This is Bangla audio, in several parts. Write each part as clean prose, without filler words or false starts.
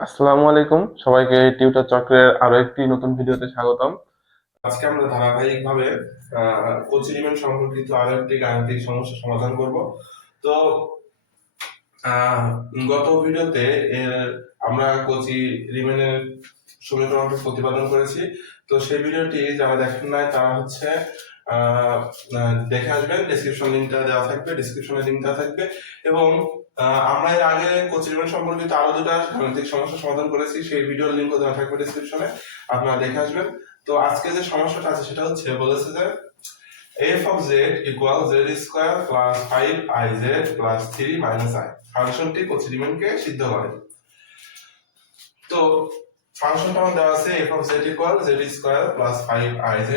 আসসালামু আলাইকুম সবাইকে টিউটর চক্রের আরো একটি নতুন ভিডিওতে স্বাগতম। আজকে আমরা ধারাবাহিকভাবে কোচি রিমেন সম্পর্কিত আরো একটি গাণিতিক সমস্যা সমাধান করব। তো আহ, গত ভিডিওতে আমরা কোচি রিমেনের সমীকরণটি প্রতিপাদন করেছি। তো সেই ভিডিওটি যারা দেখেন নাই তারা হচ্ছে দেখে আসবেন, ডেসক্রিপশন লিঙ্কটা দেওয়া থাকবে, ডেসক্রিপশনে লিঙ্ক দেওয়া থাকবে। এবং আমরা এর আগে কোচি রিমেন সম্পর্কিত আরো দুটা গাণিতিক সমস্যা সমাধান করেছি, সেই ভিডিওর লিঙ্কও দেওয়া থাকবে ডেসক্রিপশনে, আপনারা দেখে আসবেন। তো আজকে যে সমস্যাটা আছে সেটা হচ্ছে বলেছে যে f of z equal z square plus 5iz plus 3 minus i ফাংশনটি কোচি রিমেনকে সিদ্ধ করে। তো ফাংশনটা আমার দেওয়া আছে f of z equal z square plus 5iz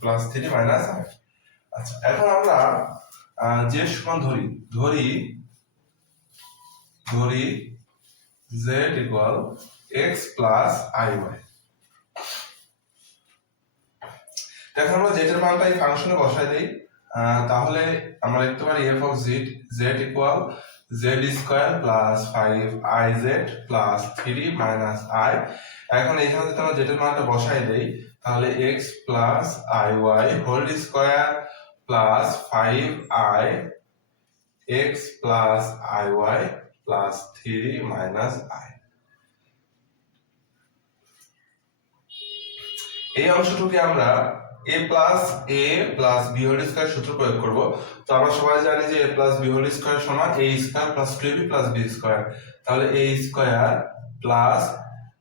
plus 3 minus i। আচ্ছা, এখন আমরা z সমান ধরি z equal x plus iy। এখন আমরা z এর মানটা এই ফাংশনে বসাই দেই, তাহলে আমরা লিখতে পারি f of z equal z square plus 5iz plus 3 minus i। এখন এখানে যদি আমরা z এর মানটা বসাই দেই তাহলে x plus iy whole square plus 5i x plus iy plus 3 minus i। এই অংশটুকে আমরা a plus a plus b whole square সূত্র প্রয়োগ করব। তো আমরা সবাই জানি যে a plus b whole square সমান a square plus 2ab plus b square। তাহলে a square plus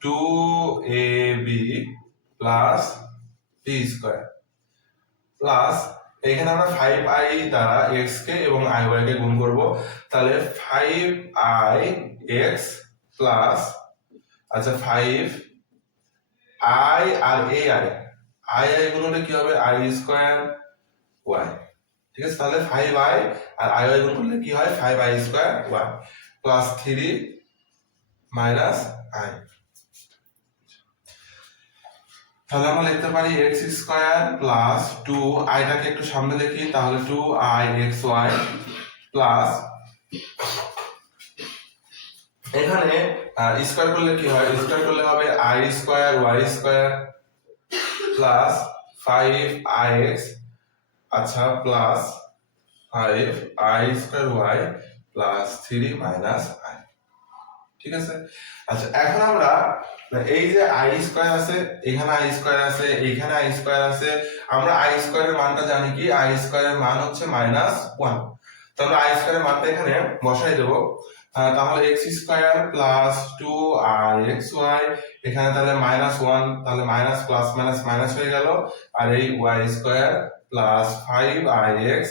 2ab plus b square plus এখানে আমরা 5i দ্বারা x কে এবং iy কে গুণ করব। তাহলে 5ix প্লাস আচ্ছা 5i আর ai গুণ হলে কি হবে i স্কয়ার y। ঠিক আছে, তাহলে 5i আর iy গুণ করলে কি হয় 5i square y plus 3 minus i। তাহলে আমরা লিখতে পারি x স্কয়ার প্লাস 2i টাকে একটু সামনে দেখি, তাহলে 2ixy প্লাস এখানে স্কয়ার করলে কি হয়, স্কয়ার করলে হবে i square y square plus 5ix আচ্ছা plus 5i square y plus 3 minus i। ঠিক আছে, আচ্ছা এখন আমরা এই যে i স্কয়ার আছে, এখানে i স্কয়ার আছে, এখানে i স্কয়ার আছে, আমরা i স্কয়ারের মানটা জানি কি i স্কয়ারের মান হচ্ছে -1। তো আমরা i স্কয়ারের মানটা এখানে বসাই দেব। তাহলে x স্কয়ার প্লাস 2ixy এখানে তাহলে -1, তাহলে মাইনাস প্লাস মাইনাস মাইনাস হয়ে গেল, আর এই y স্কয়ার প্লাস 5ix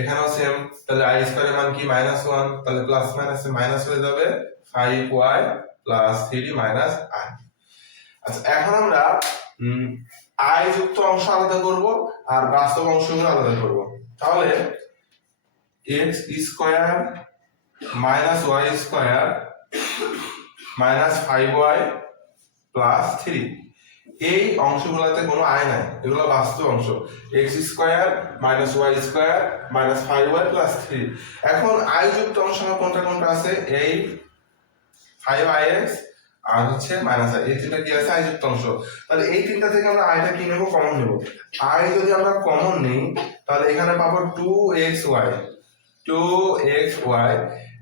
এখানেও সেম, তাহলে i স্কয়ারের মান কি -1, তাহলে প্লাস মাইনাসে মাইনাস হয়ে যাবে 5y প্লাস 3 মাইনাস i। আচ্ছা এখন আমরা i যুক্ত অংশ আলাদা করব আর বাস্তব অংশগুলো আলাদা করব। তাহলে x square minus y square minus 5y plus 3 এই অংশগুলোতে কোনো i নাই, এগুলো বাস্তব অংশ। x square minus y square minus 5y plus 3। এখন i যুক্ত অংশ কোনটা কোনটা আছে, এই 5ix আর হচ্ছে মাইনাস i, এই তিনটা কি আছে i যুক্ত অংশ। তাহলে এই তিনটা থেকে আমরা i টা কি নেব, কমন নেব। i যদি আমরা কমন নেই তাহলে এখানে পাবো 2xy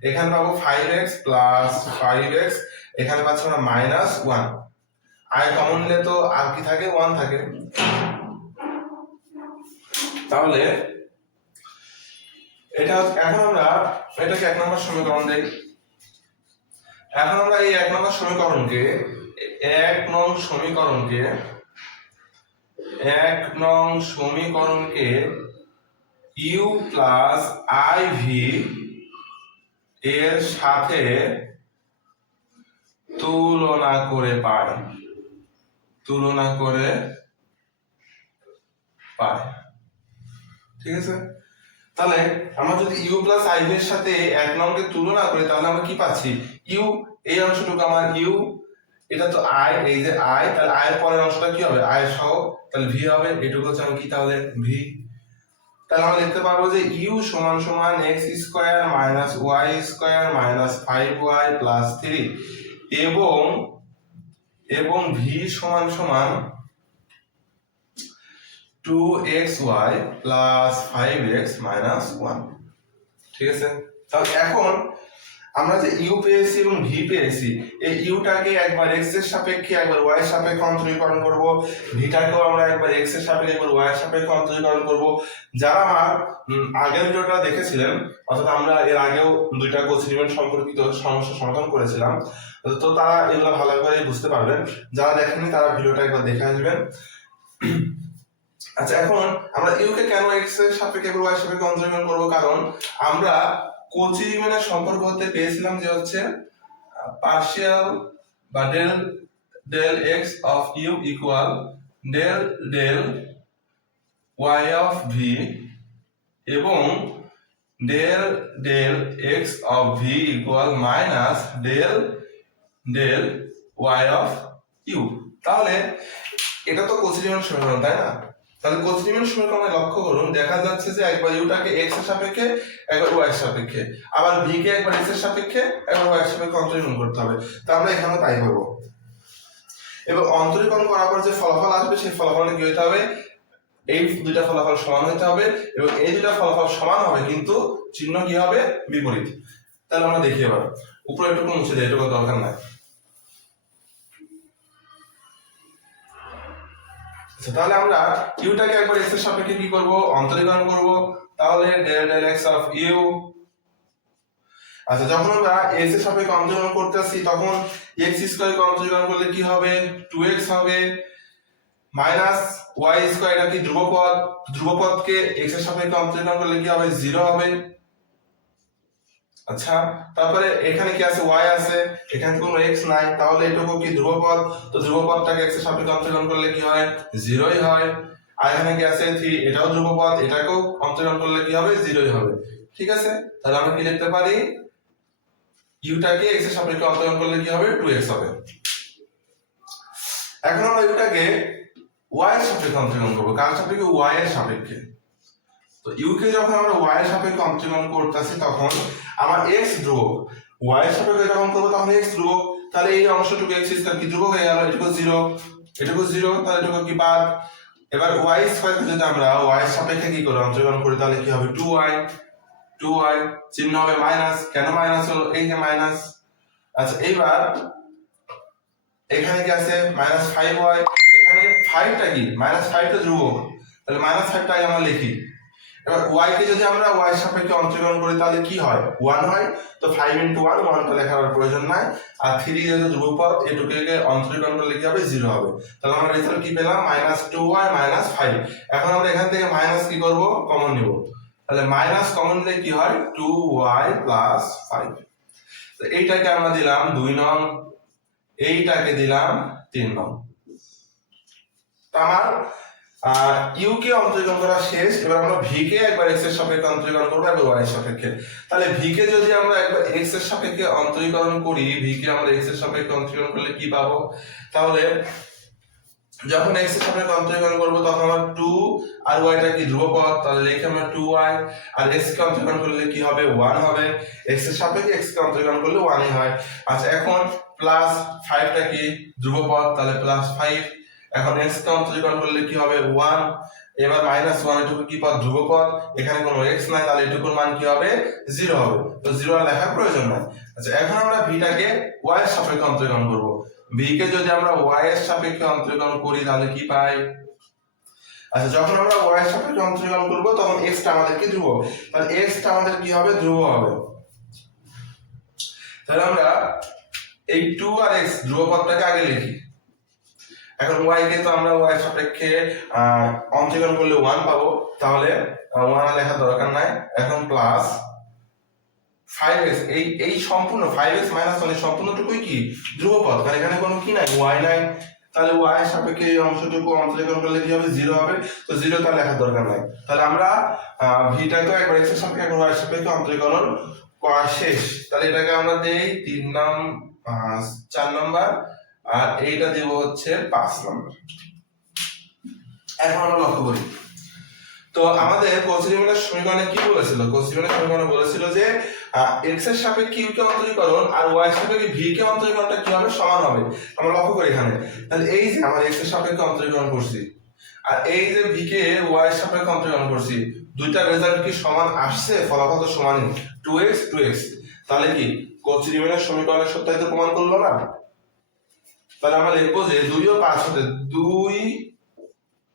এখানে পাবো 5x প্লাস 5x এখানে পাচ্ছি আমরা -1। i কমন নিলে তো আর কি থাকে 1 থাকে। তাহলে এটা এখন আমরা এটাকে 1 নম্বর সমীকরণ দেই। এখন আমরা এই 1 নম্বর সমীকরণকে 1 নং সমীকরণকে u প্লাস iv এর সাথে তুলনা করে পাই। ঠিক আছে, তাহলে আমরা যদি u প্লাস iv এর সাথে 1 নংকে তুলনা করি তাহলে আমরা কি পাচ্ছি, u এই অংশটুকু আমার u, এটা তো i, এই যে i, তাহলে i এর পরের অংশটা কি হবে i সহ, তাহলে v হবে, এটুকু হচ্ছে আমি কি তাহলে v। তাহলে আমরা লিখতে পারবো যে u সমান সমান x square minus y square minus 5y plus 3 এবং v সমান সমান 2xy প্লাস 5x মাইনাস 1। ঠিক আছে, তাহলে এখন আমরা যে u পেয়েছি এবং v পেয়েছি, এই ইউটাকে একবার x এর সাপেক্ষে একবার y এর সাপেক্ষে অন্তরীকরণ করব, ভিটাকেও আমরা একবার x এর সাপেক্ষে একবার y এর সাপেক্ষে অন্তরীকরণ করব। যারা আমার আগের ভিডিওটা দেখেছিলেন, অর্থাৎ আমরা এর আগেও দুইটা কোচিং সম্পর্কিত সমস্যা সমাধান করেছিলাম, তো তারা এগুলো ভালো করে বুঝতে পারবেন। যারা দেখেননি তারা ভিডিওটা একবার দেখে আসবেন। আচ্ছা, এখন আমরা ইউ কে কেন x এর সাপেক্ষে এবং y এর সাপেক্ষে অন্তরীকরণ করব? কারণ আমরা কোচিরিমানের সম্পর্ক হতে পেয়েছিলাম যে হচ্ছে পার্শিয়াল বা del x of u equal del y of v এবং del x of v equal minus del y of u. তাহলে এটা তো কোচিরিমান সমীকরণ, তাই না? তাহলে কোচিরিমান সমীকরণে লক্ষ্য করুন, দেখা যাচ্ছে যে একবার ইউটাকে x এর সাপেক্ষে একবার y এর সাপেক্ষে, আবার v কে একবার x এর সাপেক্ষে একবার y এর সাপেক্ষে অন্তরীকরণ করতে হবে। তো আমরা এখানে তাই করব, এবং অন্তরীকরণ করার পর যে ফলাফল আসবে সেই ফলাফলটা কি হতে হবে? এই দুইটা ফলাফল সমান হতে হবে, এবং এই দুইটা ফলাফল সমান হবে কিন্তু চিহ্ন কি হবে? বিপরীত। তাহলে আমরা দেখি এবার, উপরে একটু মুছে দেয়, এটুকু দরকার নাই। আচ্ছা, তাহলে আমরা ইউটাকে একবার x এর সাপেক্ষে কি করব? অন্তরীকরণ করব। তাহলে ডেল x অফ ইউ। আচ্ছা, যখন আমরা x এর সাপেক্ষে অন্তরীকরণ করতেছি তখন x স্কয়ার কে অন্তরীকরণ করলে কি হবে? 2x হবে মাইনাস y স্কয়ার, এটা কি ধ্রুবপদ? ধ্রুবপদকে x এর সাপেক্ষে অন্তরীকরণ করলে কি হবে? 0 হবে। আচ্ছা, তারপরে এখানে কি আছে? y আছে, এখানে কোনো x নাই, তাহলে এটুকু কি ধ্রুবপদ? তো ধ্রুবপদটাকে x এর সাপেক্ষে অন্তরীকরণ করলে কি হয়? 0ই হয়। আর এখানে কি আছে? 3, এটাও ধ্রুবপদ, এটাকেও অন্তরীকরণ করলে কি হবে? 0ই হবে। ঠিক আছে, তাহলে আমরা কি লিখতে পারি? ইউটাকে x এর সাপেক্ষে অন্তরীকরণ করলে কি হবে? 2x হবে। এখন আমরা ইউটাকে y এর সাপেক্ষে অন্তরীকরণ করব। কার সাপেক্ষে? y এর সাপেক্ষে। তো ইউ কে যখন আমরা y এর সাপেক্ষে অন্তরীকরণ করতেছি তখন আমার x ধ্রুবক, y এর সাপেক্ষে যখন করব তখন x ধ্রুবক, তাহলে এই অংশটুকু x স্কয়ার কি ধ্রুবক হয়ে গেল, এটুকু 0, এটুকু 0, তাহলে এটুকু কি বাদ। এবার y স্কয়ার কে যদি আমরা y এর সাপেক্ষে কি করে অন্তরীকরণ করি তাহলে কি হবে? 2y, চিহ্ন হবে মাইনাস। কেন মাইনাস হলো? এই যে মাইনাস। আচ্ছা, এইবার এখানে কি আছে? মাইনাস 5y, এখানে 5টা কি? মাইনাস 5 টা ধ্রুবক, তাহলে মাইনাস 5টা আমরা লিখি। এবার y কে যদি আমরা y এর সাপেক্ষে অন্তরীকরণ করি তাহলে কি হয়? 1 হয়। তো 5 * 1, 1টা লেখার প্রয়োজন নাই। আর 3 যেহেতু ধ্রুবপদ, এটুকুকে অন্তরীকরণ করলে কি হবে? 0 হবে। তাহলে আমরা রেজাল্ট কি পেলাম? -2y - 5। এখন আমরা এখান থেকে মাইনাস কি করব? কমন নিব। তাহলে মাইনাস কমন নিলে কি হয়? 2y + 5। তো এইটাকে আমরা দিলাম 2 নং, এইটাকে দিলাম 3 নং। আমার ইউ কে অন্তরীকরণ করা শেষ। এবার আমরা ভি কে একবার x এর সাপেক্ষে অন্তরীকরণ করব এবং y এর সাপেক্ষে। তাহলে ভি কে যদি আমরা একবার x এর সাপেক্ষে অন্তরীকরণ করি, ভি কে আমরা x এর সাপেক্ষে অন্তরীকরণ করলে কি পাবো? তাহলে যখন x এর সাপেক্ষে অন্তরীকরণ করব তখন আমরা 2 আর y টা কি ধ্রুবপদ, তাহলে লিখি আমরা 2y, আর x কে অন্তরীকরণ করলে কি হবে? 1 হবে। x এর সাপেক্ষে x কে অন্তরীকরণ করলে 1ই হয়। আচ্ছা, এখন প্লাস 5 টা কি ধ্রুবপদ, তাহলে +5। এখন x কে অন্তরীকরণ করলে কি হবে? 1। এবার -1, এটুকু কি পদ? ধ্রুবপদ, এখানে কোনো x নাই, তাহলে এটুকুর মান কি হবে? 0 হবে। তো 0 আর লেখার প্রয়োজন নাই। আচ্ছা, এখন আমরা v টাকে y এর সাপেক্ষে অন্তরীকরণ করব। v কে যদি আমরা y এর সাপেক্ষে অন্তরীকরণ করি তাহলে কি পাই? আচ্ছা, যখন আমরা y এর সাপেক্ষে অন্তরীকরণ করব তখন x টা আমাদের কি ধ্রুবক, তাহলে x টা আমাদের কি হবে? ধ্রুবক হবে। তাহলে আমরা এই 2 আর x ধ্রুবপদটাকে আগে লিখি। এখন y কে তো আমরা y এর সাপেক্ষে অন্তরীকরণ করলে 1 পাবো, তাহলে 1 আর লেখার দরকার নাই। এখন প্লাস 5x, এই সম্পূর্ণ 5x - 1 সম্পূর্ণটুকুই কি ধ্রুবপদ, কারণ এখানে কোনো কি নাই? y নাই। তাহলে y এর সাপেক্ষে এই অংশটুকু অন্তরীকরণ করলে কি হবে? 0 হবে। তো 0 তার লেখার দরকার নাই। তাহলে আমরা v টাকে একবার x এর সাপেক্ষে একবার y এর সাপেক্ষে অন্তরীকরণ করা শেষ। তাহলে এটাকে আমরা দেই 4 নাম্বার, আর এইটা দেব হচ্ছে 5 নাম্বার। এখন আমরা লক্ষ্য করি, তো আমাদের কচি রিমানের সমীকরণে কি বলেছিল? কচি রিমানের সমীকরণে বলেছিল যে x এর সাপেক্ষে u কে অন্তরীকরণ আর y এর সাপেক্ষে v কে অন্তরীকরণটা কি হবে, সমান হবে। আমরা লক্ষ্য করি এখানে, তাহলে এই যে আমরা x এর সাপেক্ষে অন্তরীকরণ করছি আর এই যে v কে y এর সাপেক্ষে অন্তরীকরণ করছি, দুইটা রেজাল্ট কি সমান আসছে? ফলাফল তো সমানই, 2x 2x। তাহলে কি কচি রিমানের সমীকরণের সত্যায়িত প্রমাণ করলো না? তাহলে আমরা লিখবো যে 2 ও 5 হতে 2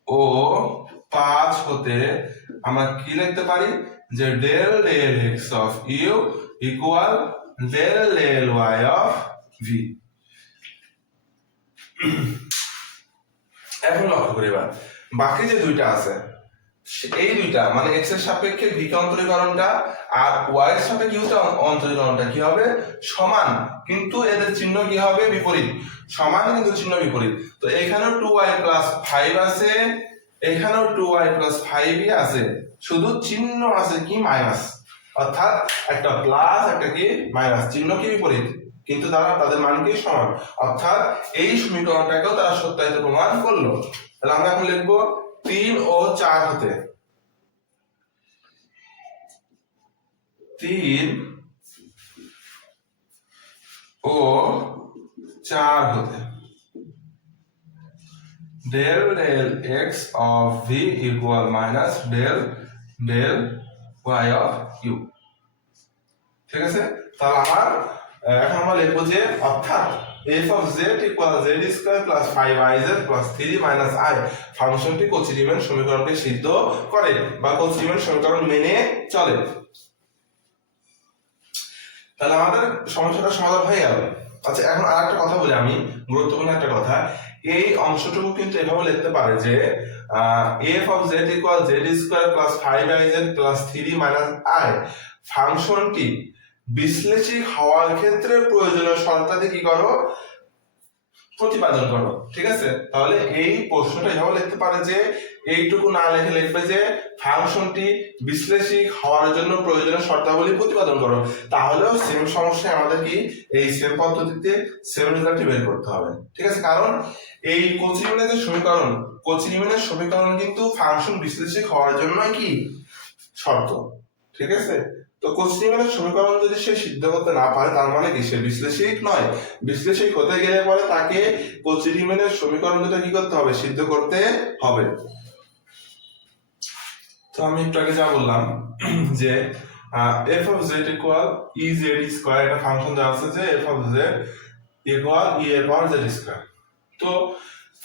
ও 5 হতে আমরা কি লিখতে পারি যে del del x of u equal del del y of v। এখন লক্ষ্য করি এবার বাকি যে দুইটা আছে, এই দুইটা মানে x এর সাপেক্ষে v কে অন্তরীকরণটা আর y এর সাপেক্ষে u কে অন্তরীকরণটা কি হবে, সমান, কিন্তু এদের চিহ্ন কি হবে, বিপরীত। সমান কিন্তু চিহ্ন বিপরীত। তো এখানেও 2y plus 5 আছে, এখানেও 2y plus 5 আছে, শুধু চিহ্ন আছে কি মাইনাস, অর্থাৎ একটা প্লাস একটা কি মাইনাস, চিহ্ন কি বিপরীত, কিন্তু তাদের মান কি সমান, অর্থাৎ এই সমীকরণটাকেও তারা সত্যায়িত প্রমাণ করলো। তাহলে আমরা এখন লিখবো 3 ও 4 হতে 3 ও 4 হতে del del x of v equal minus del del y of u। ঠিক আছে, তাহলে এখন আমরা লিখবো যে অর্থাৎ f of z equal z square plus 5iz plus 3 minus i ফাংশনটি কচি রিমান সমীকরণকে সিদ্ধ করে বা কচি রিমান সমীকরণ মেনে চলে। তাহলে আমাদের সমস্যাটা সমাধান হয়ে গেল। আচ্ছা, এখন আরেকটা কথা বলি আমি, গুরুত্বপূর্ণ একটা কথা। এই অংশটুকু কিন্তু এভাবে লিখতে পারে যে f of z equal z square plus 5iz plus 3 minus i ফাংশনটি বিশ্লেষিক হওয়ার ক্ষেত্রে প্রয়োজনীয় শর্তাদি কি করো, প্রতিপাদন করো। ঠিক আছে, তাহলে এই প্রশ্নটা এভাবে লিখতে পারে যে এইটুকু না লিখে লিখবে যে ফাংশনটি বিশ্লেষিক হওয়ার জন্য প্রয়োজনীয় শর্তাবলী প্রতিপাদন করো। তাহলেও সেম সমস্যায় আমাদের কি এই সেম পদ্ধতিতে সেম রেজাল্টটি বের করতে হবে। ঠিক আছে, কারণ এই কচি রিমানের যে সমীকরণ, কচি রিমানের সমীকরণ কিন্তু ফাংশন বিশ্লেষিক হওয়ার জন্য কি শর্ত। ঠিক আছে, তো কচি রিমানের সমীকরণ যদি সে সিদ্ধ করতে না পারে তার মানে কি সে বিশ্লেষিক নয়। বিশ্লেষিক হতে গেলে পরে তাকে কচি রিমানের সমীকরণ দুটো কি করতে হবে, সিদ্ধ করতে হবে। তো আমি একটু আগে যা বললাম যে f of z equal ez square, একটা ফাংশন দেওয়া আছে যে f of z equal e এর পাওয়ার z স্কয়ার। তো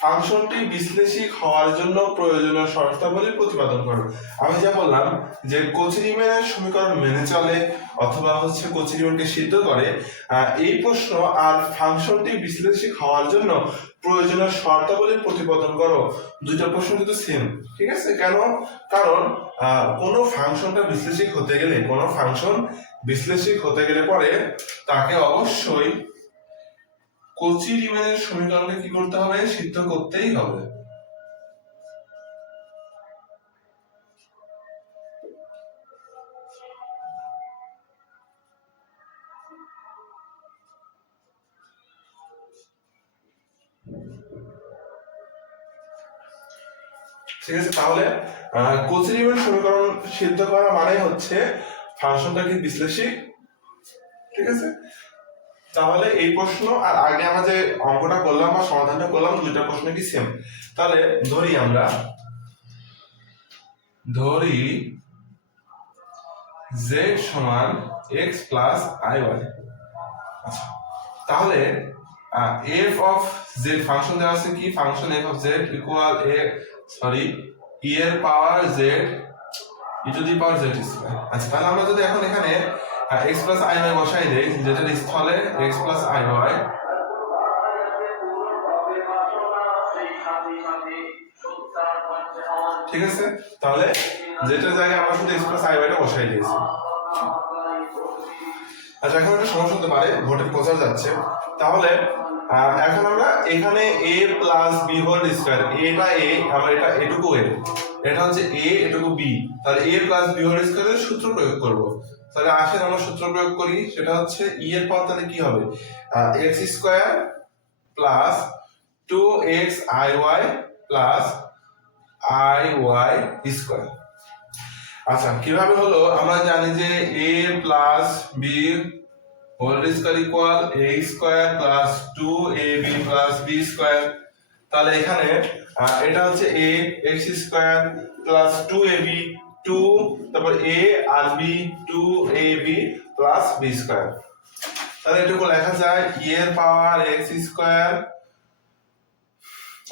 ফাংশনটি বিশ্লেষিক হওয়ার জন্য প্রয়োজনীয় শর্তাবলী প্রতিপাদন করো। আমি যা বললাম যে কচি রিমানের সমীকরণ মেনে চলে অথবা কচি রিমানকে সিদ্ধ করে, এই প্রশ্ন আর ফাংশনটি বিশ্লেষিক হওয়ার জন্য প্রয়োজনীয় শর্তাবলী প্রতিপাদন করো, দুইটা প্রশ্ন কিন্তু সেম। ঠিক আছে, কেন? কারণ কোন ফাংশনটা বিশ্লেষিক হতে গেলে, কোন ফাংশন বিশ্লেষিক হতে গেলে পরে তাকে অবশ্যই কচি রিমানের সমীকরণকে কি করতে হবে, সিদ্ধ করতেই হবে। ঠিক আছে, তাহলে কচি রিমান সমীকরণ সিদ্ধ করা মানে হচ্ছে ফাংশনটা কি বিশ্লেষিক। ঠিক আছে, তাহলে এই প্রশ্ন আর আগে আমরা যে অঙ্কটা করলাম বা সমাধানটা করলাম, দুইটা প্রশ্ন কি সেম। তাহলে ধরি z সমান x প্লাস iy। আচ্ছা, তাহলে f of z ফাংশন দেওয়া আছে কি, function f of z equal e এর পাওয়ার z e to the power z square. আচ্ছা, তাহলে আমরা যদি এখন এখানে x প্লাস iy বসাই দেই, যেটার স্থলে x প্লাস iy, ঠিক আছে, তাহলে যেটার জায়গায় আমরা শুধু x প্লাস iy টা বসাই দিয়েছি। আচ্ছা, এখন একটা সমস্যা হতে পারে, ভোটের প্রচার যাচ্ছে, তাহলে এখন আমরা এখানে a plus b whole square, এটা a, আমরা এটা এটুকু a, এটা হচ্ছে a, এটুকু b, তাহলে a প্লাস b হোল স্কয়ারের সূত্র প্রয়োগ করব। তাহলে আসেন আমরা সূত্র প্রয়োগ করি, সেটা হচ্ছে e এর পাওয়ার তাহলে কি হবে, x square plus 2xiy plus iy square. আচ্ছা কিভাবে হলো, আমরা জানি যে a plus b whole square equal a square plus 2ab plus b square. তাহলে এখানে এটা হচ্ছে a x square plus 2ab 2, তারপর a আর b 2ab plus b square. তাহলে এটুকু লেখা যায় e এর পাওয়ার x স্কয়ার।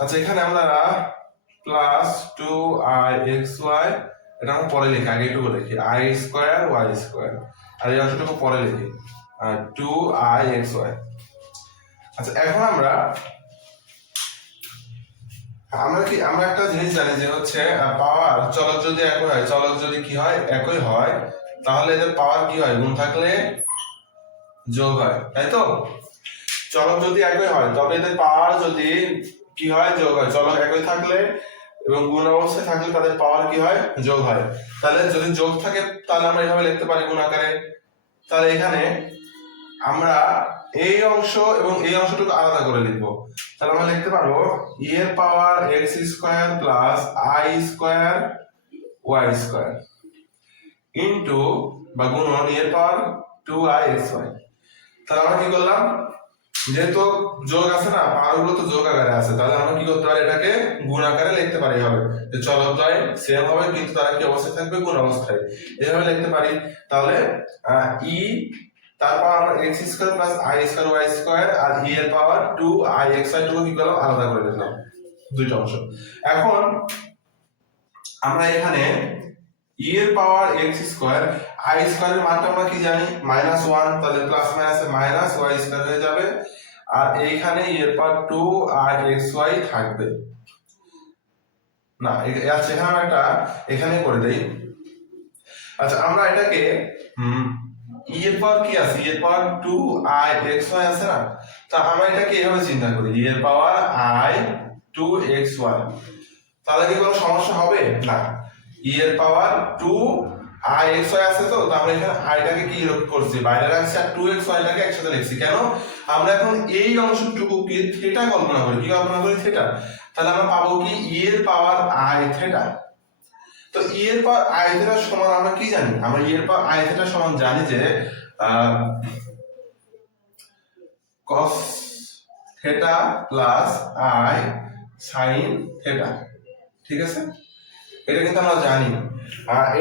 আচ্ছা এখানে আমরা প্লাস 2ixy, এটা আমরা পরে লিখি, আগে এটুকু লিখি i স্কয়ার y স্কয়ার, আর এই অংশটুকু পরে লিখি 2ixy। আচ্ছা এখন আমরা একটা জিনিস জানি যে হচ্ছে পাওয়ার চলক যদি একই হয়, চলক যদি কি হয় একই হয়, তাহলে এদের পাওয়ার কি হয়, গুণ থাকলে যোগ হয়, তাই তো? চলক যদি একই হয় তবে এদের পাওয়ার যদি কি হয়, যোগ হয়। চলক একই থাকলে এবং গুণ অবস্থায় থাকলে তাদের পাওয়ার কি হয়, যোগ হয়। তাহলে যদি যোগ থাকে তাহলে আমরা এইভাবে লিখতে পারি গুণ আকারে। তাহলে এখানে আমরা এই অংশ এবং এই অংশটুকু আলাদা করে লিখবো। তাহলে আমরা লিখতে পারবো e এর power x square plus i square y square into বা গুণন e এর পাওয়ার 2ixy। তাহলে আমরা কি করলাম, যেহেতু যোগ আছে না, পাওয়ারগুলো তো যোগ আকারে আছে, তাহলে আমরা কি করতে পারি, এটাকে গুণ আকারে লিখতে পারি। হবে যে চলকদ্বয় সেম হবে কিন্তু তারা কি অবস্থায় থাকবে, গুণ অবস্থায়, এভাবে লিখতে পারি। তাহলে e, তারপর আমরা x square plus i square y square আর e এর পাওয়ার 2ixy টুকু কি করলাম, আলাদা করে লিখলাম দুইটা অংশ। এখন আমরা এখানে e এর পাওয়ার x স্কয়ার, i স্কয়ারের মানটা আমরা কি জানি, -1, তাহলে প্লাস মাইনাসে মাইনাস y স্কয়ার হয়ে যাবে, আর এইখানে e এর পাওয়ার 2ixy থাকবে না। আচ্ছা এখানে আমরা একটা এখানে করে দেই। আচ্ছা আমরা এটাকে e এর পাওয়ার কি আছে, e এর পাওয়ার 2ixy আছে না, তা আমরা এটাকে এইভাবে চিন্তা করি, e এর পাওয়ার i 2xy। তাহলে কি কোনো সমস্যা হবে না, e এর পাওয়ার 2ixy আছে, তো আমরা এখানে i টাকে কি করছি, বাইরে রাখছি, আর 2xy টাকে একসাথে লিখছি। কেন, আমরা এখন এই অংশটুকু কি থিটা কল্পনা করি, কি কল্পনা করি, থিটা। তাহলে আমরা পাবো কি e এর পাওয়ার i থিটা। তো e এর পাওয়ার i থিটা সমান আমরা কি জানি, আমরা e এর পাওয়ার i থিটা সমান জানি যে cos theta plus i sin theta, ঠিক আছে? এটা কিন্তু আমরা জানি।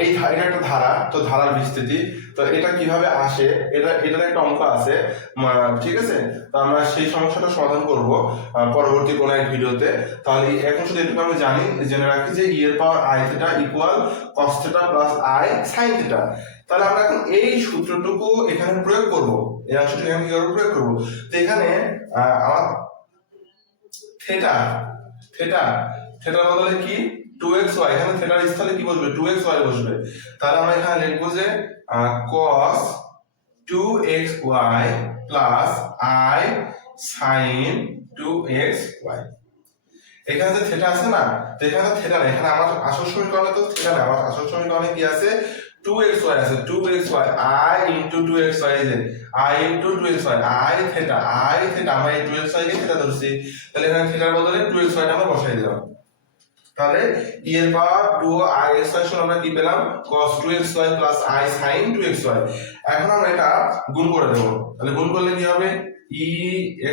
এটা একটা ধারা, তো ধারার বিস্তৃতি, তো এটা কিভাবে আসে, এটার একটা অঙ্ক আছে, ঠিক আছে? তো আমরা সেই সমস্যাটা সমাধান করব পরবর্তী কোনো এক ভিডিওতে। তাহলে এখন শুধু এটুকু আমি জানি, জেনে রাখি যে e এর পাওয়ার i theta equal cos theta plus i sin theta. তাহলে আমরা এখন এই সূত্রটুকু এখানে প্রয়োগ করব, এই অংশটুকু এখানে কিভাবে প্রয়োগ করব। তো এখানে আমার থিটা থিটা থিটার বদলে কি 2xy, এখানে থিটার স্থলে কি বসবে, 2xy বসবে। তাহলে আমরা এখানে লিখবো যে cos 2xy plus i sin 2xy। এখানে যে থিটা আছে না, তো এখানে থিটা নেই, এখানে আমার আসল সমীকরণে তো থিটা নেই, আমার আসল সমীকরণে কি আছে, 2xy আছে, 2xy i into 2xy, যে i into 2xy i theta আমরা এই 2xy কে থিটা ধরছি, তাহলে এখানে থিটার বদলে 2xy টা আমরা বসাই দিলাম। তাহলে e এর পাওয়ার 2ixy সমান আমরা কি পেলাম, cos 2xy plus i sin 2xy। এখন আমরা এটা গুণ করে দেব, তাহলে গুণ করলে কি হবে, e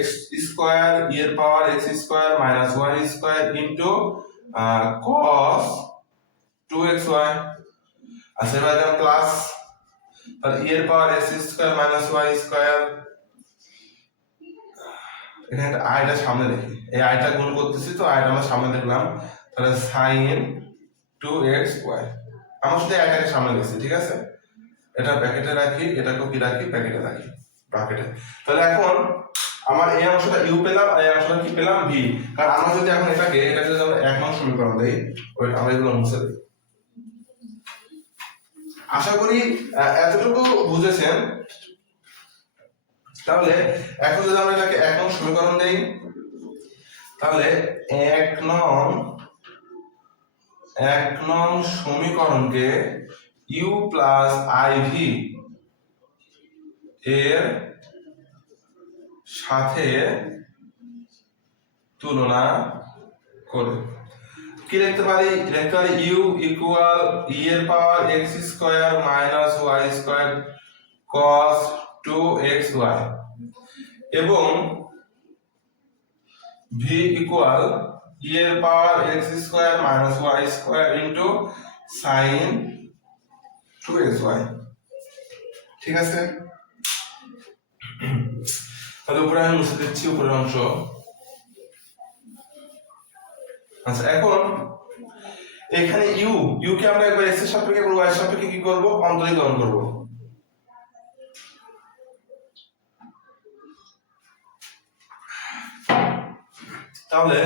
x স্কয়ার e এর power x square minus y square into cos 2xy। আচ্ছা এবার এটা প্লাস, তাহলে e এর power x square minus y square, এখানে i টা সামনে লিখি, এই i টা গুণ করতেছি, তো i টা আমরা সামনে লিখলাম, তাহলে sin 2xy আমরা শুধু i টাকে সামনে লিখছি, ঠিক আছে? এটা ব্র্যাকেটে রাখি, এটাকেও কি রাখি, ব্র্যাকেটে রাখি, ব্র্যাকেটে। তাহলে এখন আমার এই অংশটা u পেলাম, আর এই অংশটা কি পেলাম, v। কারণ আমরা যদি এখন এটাকে যদি আমরা 1 নং সমীকরণ দেই, ওই আমরা এগুলো মুছে দেই। আশা করি এতটুকু বুঝেছেন। তাহলে এখন যদি আমরা এটাকে 1 নং সমীকরণ দেই, তাহলে 1 নং সমীকরণকে u প্লাস iv এর সাথে তুলনা করবে। কি লিখতে পারি u ইকুয়াল e এর power x square minus y square cos 2xy এবং v ইকুয়াল e এর power x square minus y square into sin 2xy। ঠিক আছে, তাহলে উপরে আমি মুছে দিচ্ছি উপরের অংশ। আচ্ছা, এখন এখানে u কে আমরা একবার x এর সাপেক্ষে এবং y এর সাপেক্ষে কি করব, অন্তরীকরণ করব। তাহলে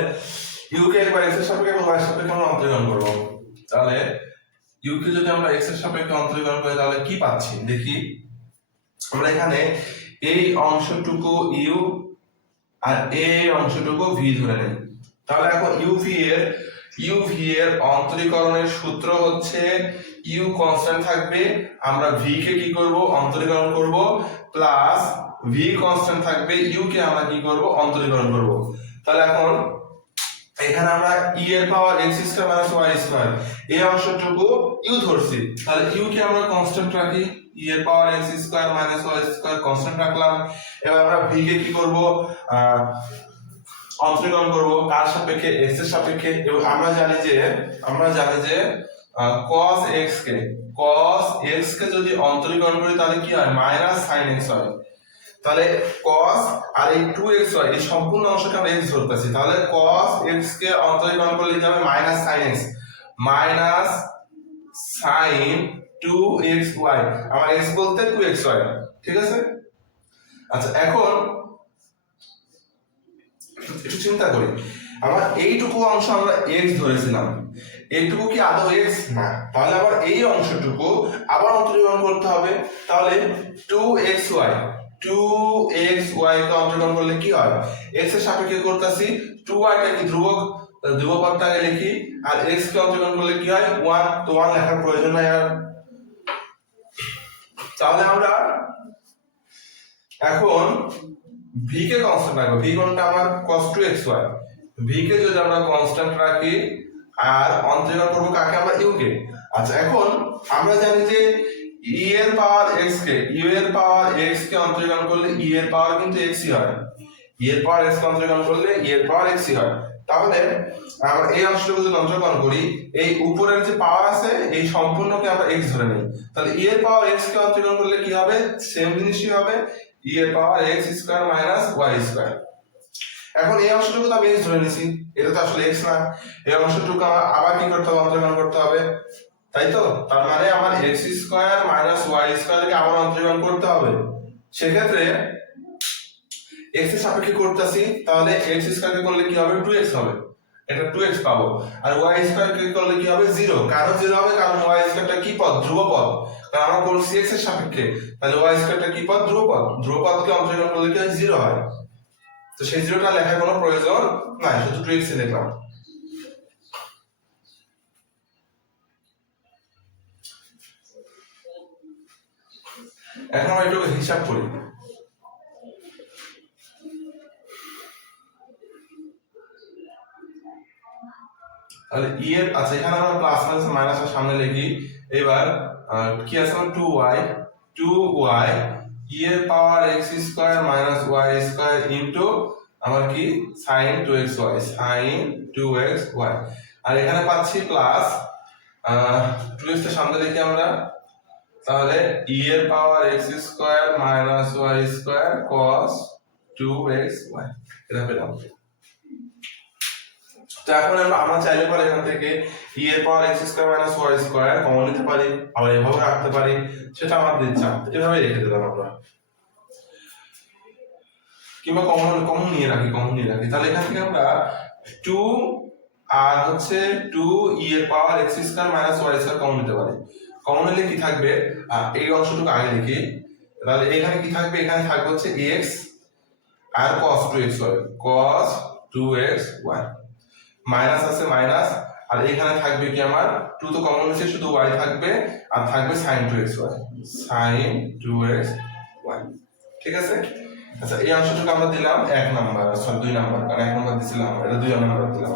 u কে একবার x এর সাপেক্ষে এবং y এর সাপেক্ষে আমরা অন্তরীকরণ করব। তাহলে u কে যদি আমরা x এর সাপেক্ষে অন্তরীকরণ করি তাহলে কি পাচ্ছি দেখি। আমরা এখানে এই অংশটুকু u আর এই অংশটুকু v ধরে নেই। তাহলে এখন uv এর অন্তরীকরণের সূত্র হচ্ছে u কনস্ট্যান্ট থাকবে, আমরা v কে কি করব, অন্তরীকরণ করব, প্লাস v কনস্ট্যান্ট থাকবে, u কে আমরা কি করব, অন্তরীকরণ করব। তাহলে এখন এখানে আমরা e এর power x square minus y square এই অংশটুকু u ধরছি, তাহলে u কে আমরা কনস্ট্যান্ট রাখি, e এর power x square minus y square constant রাখলাম। এবার আমরা v কে কি করব, অন্তরীকরণ করব কার সাপেক্ষে, x এর সাপেক্ষে। এবং আমরা জানি যে cos x কে যদি অন্তরীকরণ করি তাহলে কি হয়, মাইনাস sin x হয়। তাহলে cos আর এই 2xy এই সম্পূর্ণ অংশকে আমরা x ধরতেছি, তাহলে cos x কে অন্তরীকরণ করলে কি হবে, minus sin x minus sin 2xy, আমার x বলতে 2xy। ঠিক আছে, আচ্ছা এখন একটু চিন্তা করি, আমরা এইটুকু অংশ আমরা x ধরেছিলাম, এইটুকু কি আদৌ x না, তাহলে আবার এই অংশটুকু আবার অন্তরীকরণ করতে হবে। তাহলে 2xy কে অন্তরীকরণ করলে কি হয়, x এর সাপেক্ষে করতেছি, 2y টা কি ধ্রুবক পদটাকে লিখি, আর x কে অন্তরীকরণ করলে কি হয় 1, তো 1 লেখার প্রয়োজন নাই আর। তাহলে আমরা এখন v কে কনস্ট্যান্ট রাখবো, v কোনটা আমার cos 2xy, v কে যদি আমরা কনস্ট্যান্ট রাখি আর অন্তরীকরণ করব কাকে, আমরা u কে। আচ্ছা, এখন আমরা জানি যে e এর পাওয়ার x কে অন্তরীকরণ করলে e এর পাওয়ার কিন্তু x ই হয়, e এর পাওয়ার x কে অন্তরীকরণ করলে e এর পাওয়ার x ই হয়। তাহলে আমরা এই অংশটুকু যদি অন্তরীকরণ করি, এই উপরের যে পাওয়ার আছে এই সম্পূর্ণকে আমরা x ধরে নেই, তাহলে e এর পাওয়ার x কে অন্তরীকরণ করলে কি হবে, সেম জিনিসই হবে, e এর power x square minus y square. এখন এই অংশটুকু তো আমি x ধরে নিয়েছি, এটা তো আসলে x না, এই অংশটুকু আবার কি করতে হবে, অন্তরীকরণ করতে হবে, তাই তো। তার মানে আমার x square minus y square কে আবার অন্তরীকরণ করতে হবে। সেক্ষেত্রে x এর সাপেক্ষে করতেছি, তাহলে x স্কয়ার কে করলে কি হবে, 2x হবে, এটা 2x পাবো। আর y স্কয়ার কে করলে কি হবে, 0, কারণ 0 হবে, কারণ y স্কয়ারটা কি পদ, ধ্রুব পদ, কারণ আমরা বলছি x এর সাপেক্ষে, তাহলে y স্কয়ারটা কি পদ, ধ্রুব পদকে অন্তরীকরণ করলে কি হয়, 0 হয়। তো সেই 0টা লেখার কোনো প্রয়োজন নাই, শুধু 2x এ লিখলাম। এখন আমরা একটু হিসাব করি। তাহলে e এর, আচ্ছা এখানে আমরা প্লাস মাইনাস মাইনাসের সামনে লিখি। এবার কি আছে, 2y e এর power x square minus y square into আমার কি sin 2xy, আর এখানে পাচ্ছি প্লাস 2x এর সামনে লিখি আমরা, তাহলে e এর power x square minus y square cos 2xy, এটা পেলাম। তো এখন আমরা চাইলে পরে এখান থেকে e এর power x square minus y square common নিতে পারি, আবার এভাবে রাখতে পারি, সেটা আমাদের ইচ্ছা, এভাবে রেখে দিলাম আমরা, কিংবা কমন নিয়ে রাখি। তাহলে এখান থেকে আমরা 2 আর হচ্ছে 2 e এর power x square minus y square common নিতে পারি। কমন নিলে কি থাকবে, এই অংশটুকু আগে লিখি, তাহলে এখানে কি থাকবে, এখানে থাকবে হচ্ছে x আর cos 2xy, মাইনাস আছে মাইনাস, আর এখানে থাকবে কি আমার 2 তো কমন হচ্ছে, শুধু y থাকবে, আর থাকবে sin 2xy। ঠিক আছে, আচ্ছা এই অংশটুকু আমরা দিলাম 1 নাম্বার, সরি 2 নাম্বার, কারণ 1 নাম্বার দিছিলাম, এটা 2 নাম্বার দিলাম।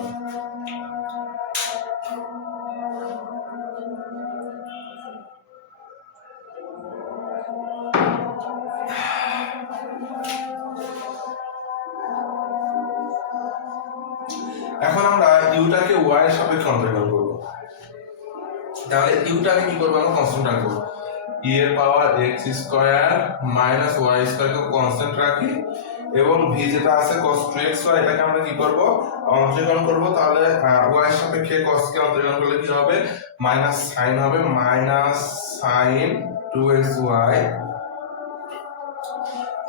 এখন আমরা ইউটাকে ওয়াই এর সাপেক্ষে অন্তর্গণ করব। তাহলে ইউটাকে কি করব, আমরা কনস্ট্যান্ট রাখবো। ই এর power x square minus y স্কয়ারকে কনস্ট্যান্ট রাখি, এবং ভি যেটা আছে cos 2x y এটাকে আমরা কি করব, অন্তর্গণ করব। তাহলে ওয়াই এর সাপেক্ষে cos কে অন্তর্গণ করলে কি হবে, মাইনাস সাইন হবে, মাইনাস সাইন 2xy।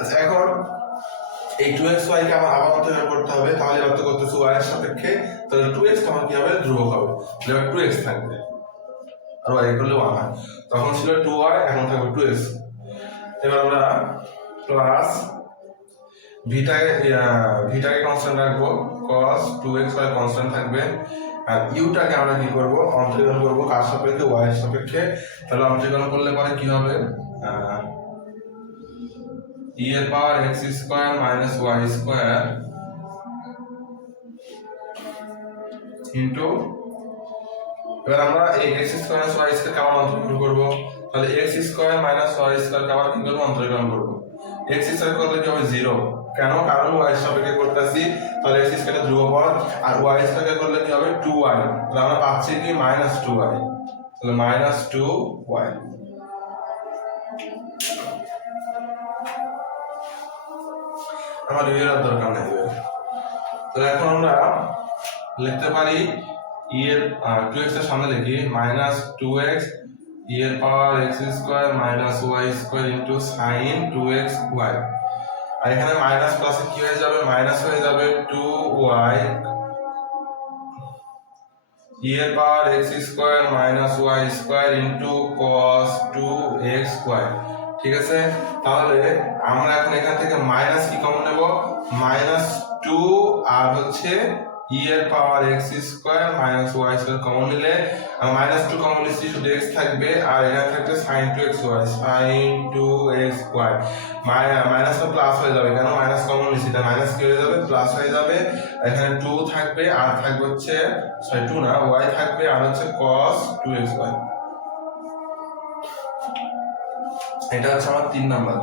আচ্ছা, এখন এই 2xy কে আমার আবার অন্তর্গণ করতে হবে। তাহলে অর্থ করতেছে y এর সাপেক্ষে, তাহলে 2x আমার কি হবে, ধ্রুবক হবে, তাহলে 2x থাকবে, আর y করলে 1 হয়। তখন ছিল 2y, এখন থাকবে 2x। এবার আমরা প্লাস ভিটাকে কনস্ট্যান্ট রাখবো, cos 2xy কনস্ট্যান্ট থাকবে, আর ইউটাকে আমরা কি করব, অন্তর্গণ করব কার সাপেক্ষে, y এর সাপেক্ষে। তাহলে অন্তর্গণ করলে পরে কি হবে, e এর power x square minus y square into, এবার আমরা এই x square minus y square কেমন অন্তর্গণ করব, তাহলে x square minus y square কেমন কি করব, অন্তর্গণ করব। x স্কয়ার করলে কি হবে, 0, কেন, কারণ y এর সাপেক্ষে করতেছি, তাহলে x স্কয়ার ধ্রুব পদ, আর y স্কয়ার করলে কি হবে 2y, তাহলে আমরা পাচ্ছি কি মাইনাস 2y, তাহলে মাইনাস 2y। আমার এর দরকার নাই। তাহলে এখন আমরা লিখতে পারি e এর 2x এর সামনে লিখি মাইনাস 2x e এর power x square minus y square into sin 2xy। আর এখানে মাইনাস প্লাসে কি হয়ে যাবে, মাইনাস হয়ে যাবে 2y e এর power x square minus y square into cos 2xy। ঠিক আছে, তাহলে আমরা এখন এখান থেকে মাইনাস কি কমন নেব, মাইনাস 2 আর হচ্ছে e এর power x square minus y square common নিলে, মাইনাস 2 কমন নিচ্ছি, শুধু x থাকবে, আর এখানে থাকবে sin 2xy, sin 2xy। Minus তো প্লাস হয়ে যাবে, কেন, মাইনাস কমন নিচ্ছি, তাই মাইনাস কি হয়ে যাবে, প্লাস হয়ে যাবে। এখানে 2 থাকবে, আর থাকবে হচ্ছে, সরি 2 না, y থাকবে, আর হচ্ছে cos 2xy। এটা হচ্ছে আমার 3 নাম্বার।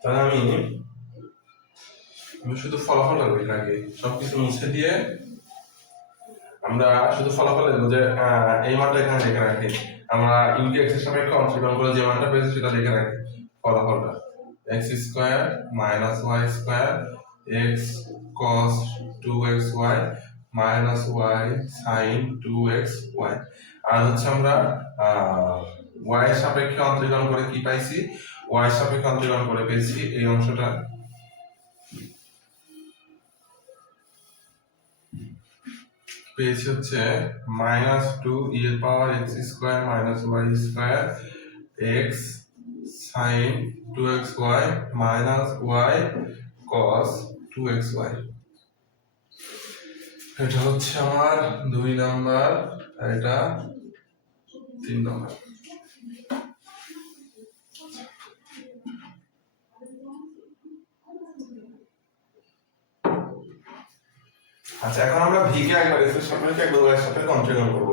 তাহলে আমি শুধু ফলাফল লিখে রাখি, সবকিছু মুছে দিয়ে আমরা শুধু ফলাফল লিখবো, যে এই মানটা এখানে লিখে রাখি, আমরা ইউকে এক্স এর সাপেক্ষে অন্তর্গণ করে যে মানটা পেয়েছি সেটা লিখে রাখি, ফলাফলটা x square minus y square x cos 2xy minus y sin 2xy। আর হচ্ছে আমরা y এর সাপেক্ষে অন্তর্গণ করে কি পাইছি, y এর সাপেক্ষে অন্তর্গণ করে পেয়েছি এই অংশটা, পেয়েছি হচ্ছে মাইনাস 2 e এর power x square minus y square x sin 2xy minus y cos 2xy। এটা হচ্ছে আমার 2 নাম্বার, আর এটা 3 নাম্বার। আচ্ছা, এখন আমরা v কে একবার x এর সাপেক্ষে একবার y এর সাপেক্ষে অন্তর্গণ করব।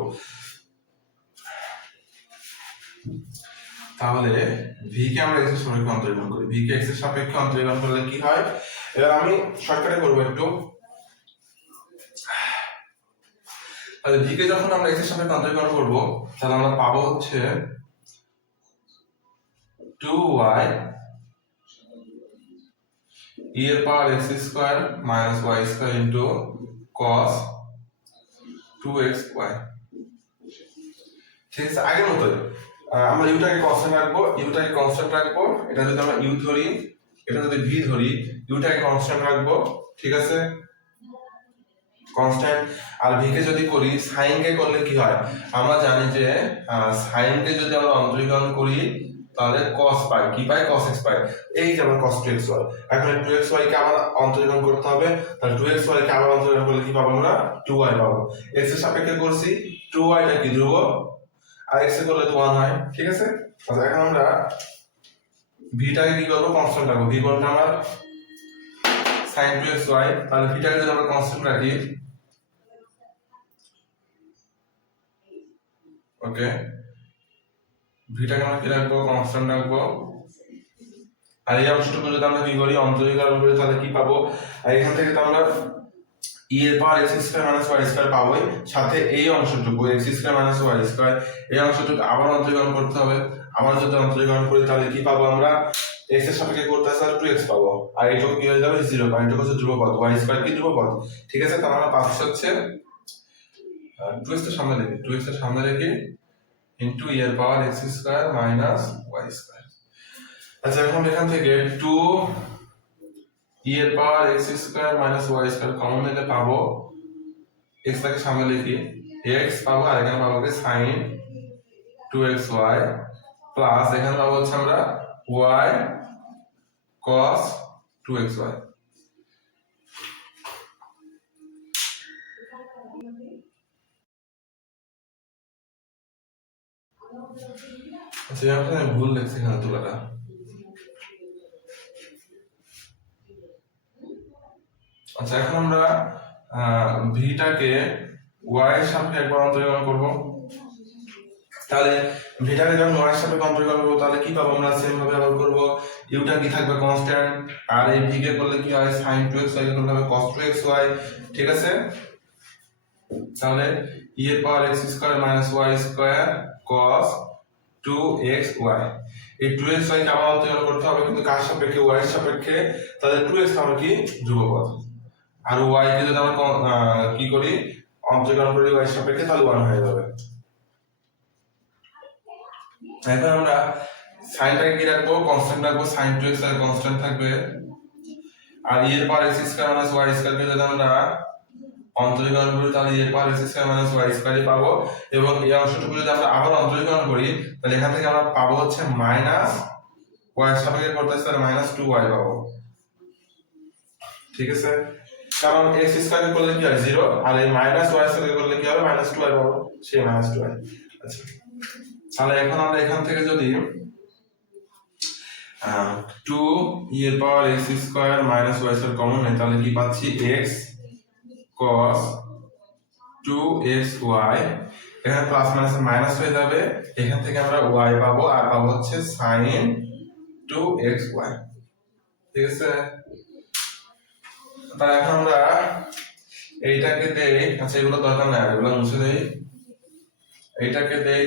তাহলে v কে আমরা x এর সাপেক্ষে অন্তর্গণ করি, v কে x এর সাপেক্ষে অন্তর্গণ করলে কি হয়, এবার আমি শর্টকাটে করব একটু। তাহলে v কে যখন আমরা x এর সাপেক্ষে অন্তর্গণ করব, তাহলে আমরা পাবো হচ্ছে 2y e এর power x square minus y square into cos 2xy। ঠিক আছে, আগের মতোই আমরা ইউটাকে কনস্ট্যান্ট রাখবো, এটা যদি আমরা ইউ ধরি, এটা যদি ভি ধরি, ইউটাকে কনস্ট্যান্ট রাখবো, ঠিক আছে, কনস্ট্যান্ট। আর ভি কে যদি করি, সাইন কে করলে কি হয়, আমরা জানি যে সাইন কে যদি আমরা অন্তরীকরণ করি তাহলে cos পাই, কি পাই, cos x পাই, এই যে আমরা cos 2xy। এখন 2xy কে আবার অন্তরীকরণ করতে হবে, তাহলে 2xy কে আবার অন্তরীকরণ করলে কি পাবো আমরা, 2y পাবো। x এর সাপেক্ষে করছি, 2y টা কি ধ্রুবক, আর x এ করলে তো 1 হয়, ঠিক আছে। আচ্ছা, এখন আমরা v টাকে কি করব, কনস্ট্যান্ট রাখবো, v কোনটা আমার sin 2xy, তাহলে v টাকে যদি আমরা কনস্ট্যান্ট রাখি, ওকে, ভিটাকে আমরা কি রাখবো, কনস্ট্যান্ট রাখবো। আর এই অংশটুকু যদি আমরা কি করি, অন্তরীকরণ করি, তাহলে কি পাবো, আর এখান থেকে তো আমরা e এর power x square minus y square পাবোই, সাথে এই অংশটুকু x square minus y square এই অংশটুকু আবার অন্তরীকরণ করতে হবে। আবার যদি অন্তরীকরণ করি তাহলে কি পাবো আমরা, x এর সাপেক্ষে করতে আসলে 2x পাবো, আর এইটুকু কি হয়ে যাবে 0, কারণ এটা হচ্ছে ধ্রুবপদ, y স্কয়ার কি ধ্রুবপদ, ঠিক আছে। তাহলে আমরা পাচ্ছি হচ্ছে 2x এর সামনে রেখে, 2x এর সামনে রেখে ইনটু e এর power x square minus y square. আচ্ছা এখন এখান থেকে 2 e এর power x square minus y square common নিলে পাবো, x টাকে সামনে লিখি, x পাবো, আর এখানে পাবো কি sin 2xy প্লাস এখানে পাবো হচ্ছে আমরা y cos 2xy। আচ্ছা এখানে ভুল লিখছি এখানে তুলাটা। আচ্ছা এখন আমরা ভিটাকে y এর সাপেক্ষে একবার অন্তরীকরণ করব। তাহলে ভিটাকে যখন y এর সাপেক্ষে অন্তরীকরণ করব তাহলে কি পাবো আমরা, সেম ভাবে আবার করব, ইউটা কি থাকবে কনস্ট্যান্ট, আর এই v কে করলে কি হয় sin 2xy কে করলে হবে cos 2xy, ঠিক আছে। তাহলে e এর power x square minus y square cos 2xy, এই 2xy কে আবার অন্তরীকরণ করতে হবে, কিন্তু কার সাপেক্ষে, y এর সাপেক্ষে। তাহলে 2x আমরা কি ধ্রুবপদ, আর y কে যদি আমরা কি করি অন্তরীকরণ করি y এর সাপেক্ষে, তাহলে 1 হয়ে যাবে। এখন আমরা সাইনটাকে কি রাখবো, কনস্ট্যান্ট রাখবো, sin 2x এর কনস্ট্যান্ট থাকবে, আর e এর power x square minus y square কে যদি আমরা অন্তরীকরণ করি তাহলে e এর power x square minus y স্কয়ারই পাবো, এবং এই অংশটুকু যদি আমরা আবার অন্তরীকরণ করি তাহলে এখান থেকে আমরা পাবো হচ্ছে মাইনাস y এর সাপেক্ষে করতেছি তাহলে মাইনাস 2y পাবো, ঠিক আছে। কারণ x স্কয়ার কে করলে কি হয় 0, আর এই মাইনাস y স্কয়ার কে করলে কি হবে মাইনাস 2y পাবো, সেই মাইনাস 2y। আচ্ছা তাহলে এখন আমরা এখান থেকে যদি 2 e এর power x square minus y square common নেই তাহলে কি পাচ্ছি, x cos 2xy, এখানে প্লাস মাইনাস মাইনাস হয়ে যাবে, এখান থেকে আমরা y পাবো, আর পাবো হচ্ছে sin 2xy, ঠিক আছে। তাহলে এখন আমরা এইটাকে দেই, আচ্ছা এগুলো দরকার নাই, এগুলো মুছে দেই, এইটাকে দেই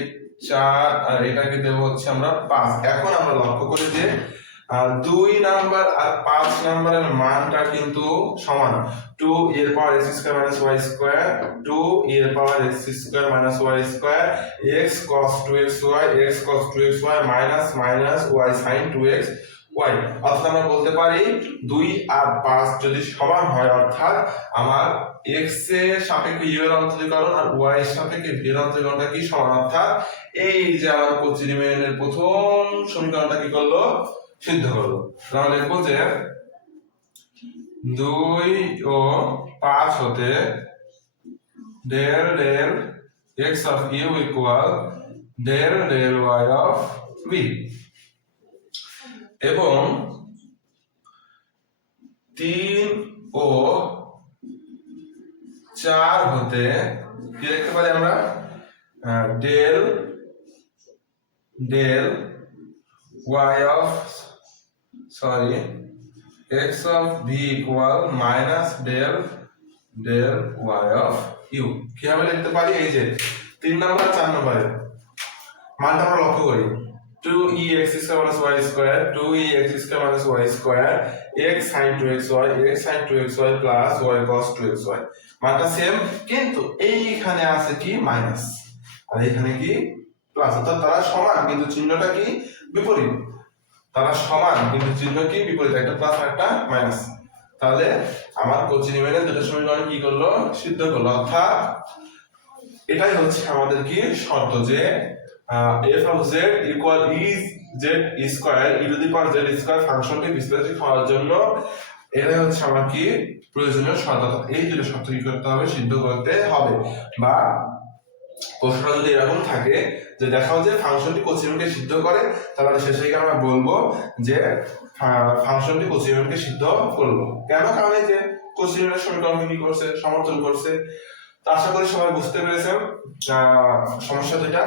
4 আর এটাকে দেব হচ্ছে আমরা 5। এখন আমরা লক্ষ্য করি যে 2 নাম্বার আর 5 নাম্বারের মানটা কিন্তু সমান, 2 এর power x square minus y square, 2 এর power x square minus y square, x cos 2xy, x cos 2xy minus minus y sin 2xy। অর্থাৎ আমরা বলতে পারি 2 আর 5 যদি সমান হয়, অর্থাৎ আমার x এর সাপেক্ষে u এর অন্তরীকরণ আর y এর সাপেক্ষে v এর অন্তরীকরণটা কি সমান, অর্থাৎ এই যে আমার কচি রিমেনের প্রথম সমীকরণটা কি করলো, সিদ্ধ করলো। আমরা লিখবো যে 2 ও 5 হতে del del x of u equal del del y of v, এবং 3 ও 4 হতে কি লিখতে পারি আমরা, del del y of x of v equal minus del del y of u। কিভাবে লিখতে পারি, এই যে 3 নাম্বার 4 নাম্বারে মানটা আমরা লক্ষ্য করি, 2ex square minus y square, 2ex square minus y square, x sin 2xy, x sin 2xy plus y cos 2xy, মানটা সেম, কিন্তু এইখানে আছে কি মাইনাস, আর এখানে কি প্লাস, অর্থাৎ তারা সমান কিন্তু চিহ্নটা কি বিপরীত, তারা সমান কিন্তু চিহ্ন কি বিপরীত, একটা প্লাস আর একটা মাইনাস। তাহলে আমার কচি রিমেনের দুটো সমীকরণ কি করলো, সিদ্ধ করলো, অর্থাৎ এটাই হচ্ছে আমাদের কি শর্ত, যে f of z equal e z square e to the power z square ফাংশনটি বিশ্লেষণ করার জন্য এটাই হচ্ছে আমার কি প্রয়োজনীয় শর্ত। এই দুটো শর্ত কি করতে হবে, সিদ্ধ করতে হবে। বা প্রশ্নটা যদি এরকম থাকে যে দেখাও যে ফাংশনটি কচি রিমেনকে সিদ্ধ করে, তাহলে শেষে গিয়ে আমরা বলবো যে ফাংশনটি কচি রিমেনকে সিদ্ধ করলো। কেন, কারণ এই যে কচি রিমেনের সমীকরণকে কি করছে, সমর্থন করছে। তো আশা করি সবাই বুঝতে পেরেছেন সমস্যা দুইটা।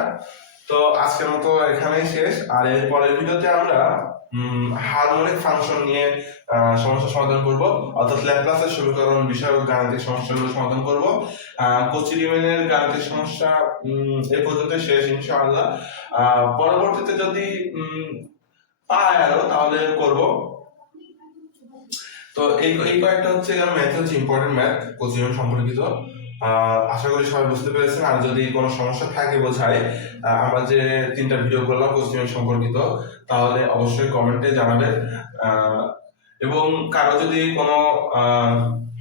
তো আজকের মতো এখানেই শেষ। আর এর পরের ভিডিওতে আমরা হারমোনিক ফাংশন নিয়ে সমস্যা সমাধান করব, অর্থাৎ ল্যাপ্লাসের সমীকরণ বিষয়ক গাণিতিক সমস্যাগুলো সমাধান করব। কচি রিমেনের গাণিতিক সমস্যা এই পর্যন্ত শেষ ইনশাআল্লাহ। পরবর্তীতে যদি পাই আরো তাহলে করব। তো এই কয়েকটা হচ্ছে ম্যাথ হচ্ছে ইম্পর্টেন্ট ম্যাথ কচি রিমেন সম্পর্কিত। আশা করি সবাই বুঝতে পেরেছেন। আর যদি কোনো সমস্যা থাকে বোঝায় আমরা যে 3টা ভিডিও করলাম কচি রিমেন সম্পর্কিত, তাহলে অবশ্যই কমেন্টে জানাবেন। এবং কারো যদি কোনো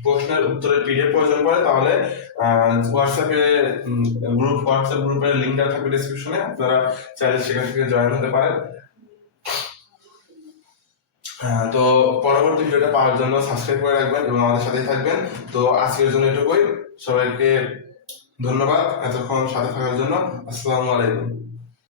প্রশ্নের উত্তরের পিডিএফ প্রয়োজন পড়ে তাহলে হোয়াটসঅ্যাপ গ্রুপের লিঙ্ক দেওয়া থাকবে ডেসক্রিপশনে, আপনারা চাইলে সেখান থেকে জয়েন হতে পারেন। তো পরবর্তী ভিডিওটা পাওয়ার জন্য সাবস্ক্রাইব করে রাখবেন এবং আমাদের সাথেই থাকবেন। তো আজকের জন্য এটুকুই। সবাইকে ধন্যবাদ এতক্ষণ সাথে থাকার জন্য। আসসালামু আলাইকুম।